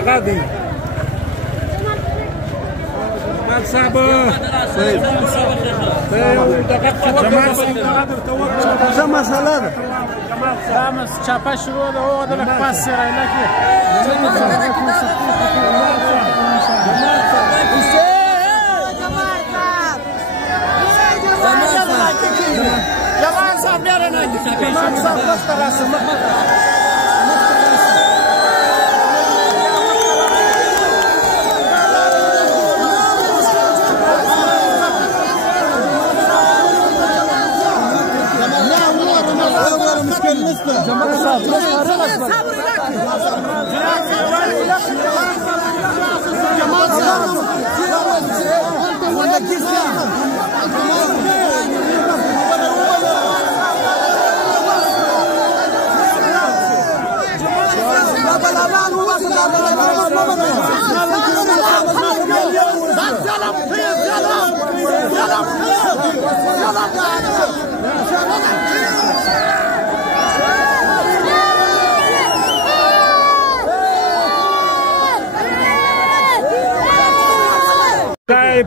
غادي مال صعبة جمال سلادة جمال چاپه شروع ده هو ده لك پاس سرایلا کی جمال صاحب بیاره نه جمال صاحب بس تراسه جمال صاحب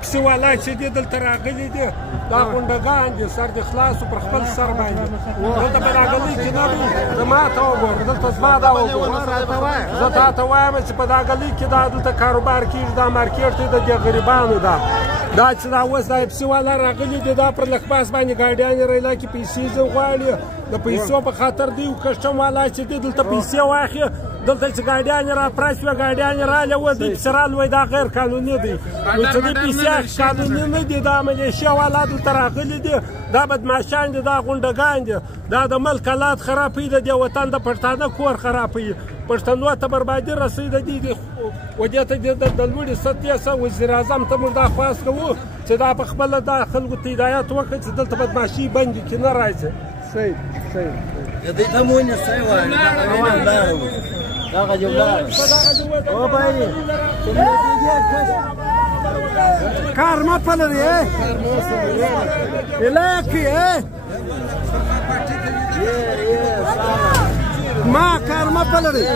پسې والای چې دي دلته راغلي دي دا غونډګان دي سر دې خلاص پر خپل سر باندې دلته به راغلي چې نه وي زما ته وګوره دلته زما دا وګوره زه تا ته وایم چې په دا گلي کې دا دلته کاروبار کېږي دا مارکېټ دی د دې غریبانو دا چې دا اوس دا پسې والا راغلي دي دا پر لکباس باندې ګاډیانې ریلا کې پیسې ځه غواړي د پیسو په خاطر دی کسټم والا چې دی دلته پیسې واخلي دلته چې ګاډیانې را پراسوه ګاډیانې راله و دی پسې رالوی دا غیر قانوني دی نو چې دوی پیسې قانوني نه دي دا ملیشیا والا دلته راغلي دي دا بدماشان دي دا غونډګان دي دا د ملک حالات خرابوي د دې وطن د پښتانه کور خرابوي پښتنو ته بربادي رسوي د دې و دې ته د لوړې سطحې سره وزیر اعظم ته موږ دا خواست کوو چې دا په خپله دا خلکو ته هدایت وکړي چې دلته بدماشي بندي کړي نه راځي صحیح صحیح دوی ته مو نه صحیح وایي دغه جمله او باندې کار ما پلري الهي ما کار ما پلري